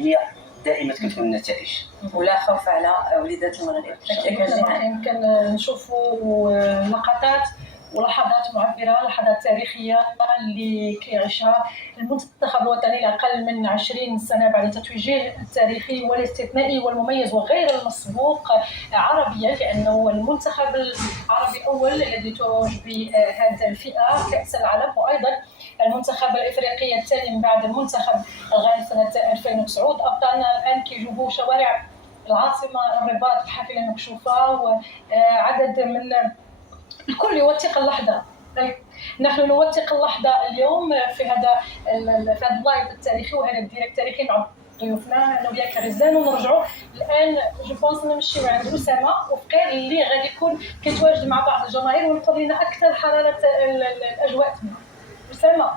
هي دائما كتكون النتائج ولا خوف على وليدات المغرب. يمكن نشوفوا لقطات ولحظات معبره، لحظات تاريخيه اللي كيعيشها المنتخب الوطني لاقل من 20 سنه بعد تتويجه التاريخي والاستثنائي والمميز وغير المسبوق عربيا، لانه المنتخب العربي الاول الذي توج بهذه الفئه كاس العالم، وايضا المنتخب الافريقي الثاني من بعد المنتخب الغائب سنه 2009. ابطالنا الان كيجوبوا شوارع العاصمه الرباط بحافله مكشوفه، وعدد من الكل يوثق اللحظه. نحن نوثق اللحظه اليوم في هذا اللايف التاريخي وهذا الديريكت التاريخي مع ضيوفنا انا وياك رزان. ونرجعوا الان جو بونس نمشيو عند اسامه وفقير اللي غادي يكون كيتواجد مع بعض الجماهير وينقل لنا اكثر حراره الاجواء. اسامه